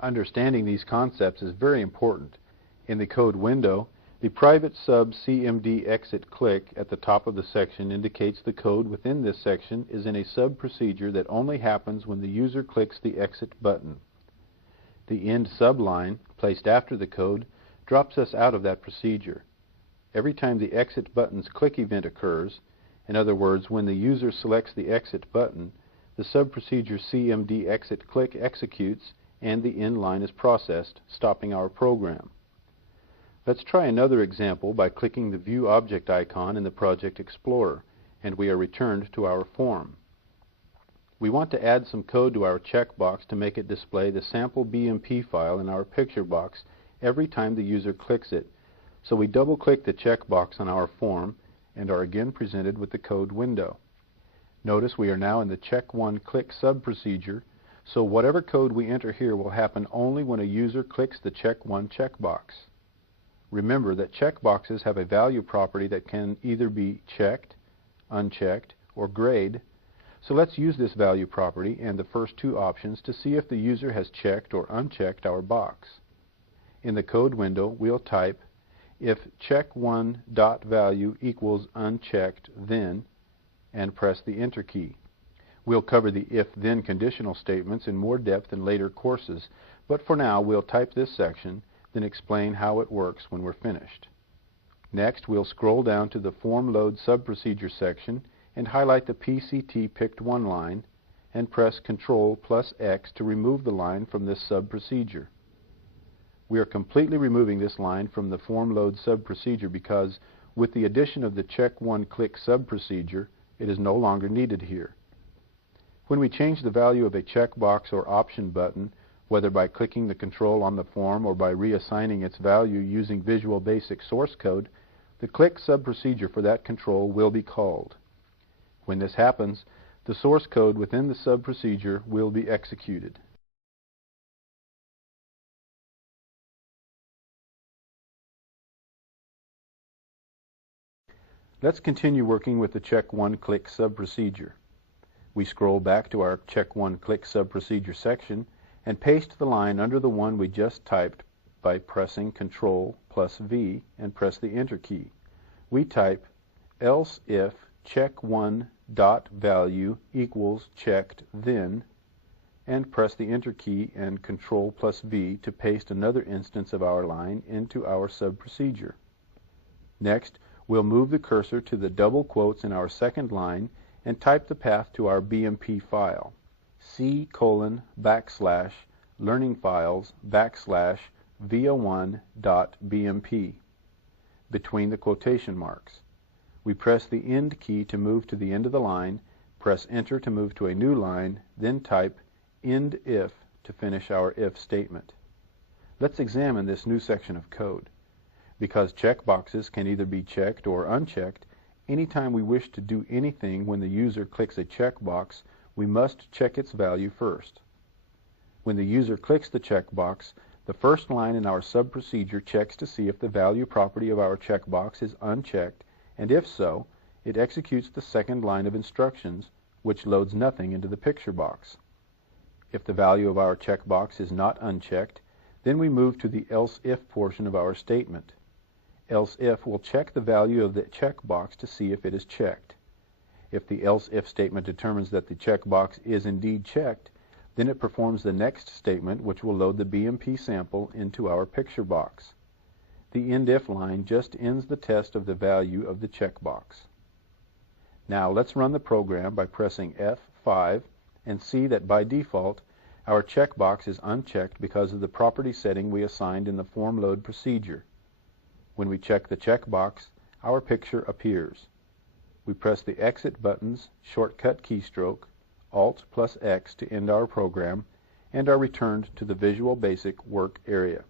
Understanding these concepts is very important. In the code window, the private sub CMD exit click at the top of the section indicates the code within this section is in a sub procedure that only happens when the user clicks the exit button. The end subline, placed after the code, drops us out of that procedure. Every time the exit button's click event occurs, in other words, when the user selects the exit button, the sub-procedure CMD exit click executes and the end line is processed, stopping our program. Let's try another example by clicking the View Object icon in the Project Explorer, and we are returned to our form. We want to add some code to our checkbox to make it display the sample BMP file in our picture box every time the user clicks it, so we double-click the checkbox on our form and are again presented with the code window. Notice we are now in the Check One Click sub-procedure, so whatever code we enter here will happen only when a user clicks the Check One checkbox. Remember that checkboxes have a value property that can either be checked, unchecked, or grayed, so let's use this value property and the first two options to see if the user has checked or unchecked our box. In the code window, we'll type if check1.value equals unchecked, then, and press the Enter key. We'll cover the if-then conditional statements in more depth in later courses, but for now we'll type this section, then explain how it works when we're finished. Next, we'll scroll down to the Form Load Subprocedure section and highlight the PCT Picked One line and press Ctrl+X to remove the line from this subprocedure. We are completely removing this line from the Form Load subprocedure because, with the addition of the Check One Click subprocedure, it is no longer needed here. When we change the value of a checkbox or option button, whether by clicking the control on the form or by reassigning its value using Visual Basic source code, the click subprocedure for that control will be called. When this happens, the source code within the subprocedure will be executed. Let's continue working with the Check One Click subprocedure. We scroll back to our Check One Click subprocedure section and paste the line under the one we just typed by pressing Ctrl+V and press the Enter key. We type else if check1.value equals checked, then, and press the Enter key and Ctrl+V to paste another instance of our line into our subprocedure. Next, we'll move the cursor to the double quotes in our second line and type the path to our BMP file, c:/learningfiles/via1.bmp, between the quotation marks. We press the End key to move to the end of the line, press Enter to move to a new line, then type End if to finish our if statement. Let's examine this new section of code. Because checkboxes can either be checked or unchecked, anytime we wish to do anything when the user clicks a checkbox, we must check its value first. When the user clicks the checkbox, the first line in our subprocedure checks to see if the value property of our checkbox is unchecked, and if so, it executes the second line of instructions, which loads nothing into the picture box. If the value of our checkbox is not unchecked, then we move to the else if portion of our statement. Else if will check the value of the checkbox to see if it is checked. If the else if statement determines that the checkbox is indeed checked, then it performs the next statement, which will load the BMP sample into our picture box. The end if line just ends the test of the value of the checkbox. Now let's run the program by pressing F5 and see that by default our checkbox is unchecked because of the property setting we assigned in the form load procedure. When we check the checkbox, our picture appears. We press the Exit button's shortcut keystroke, Alt+X to end our program, and are returned to the Visual Basic work area.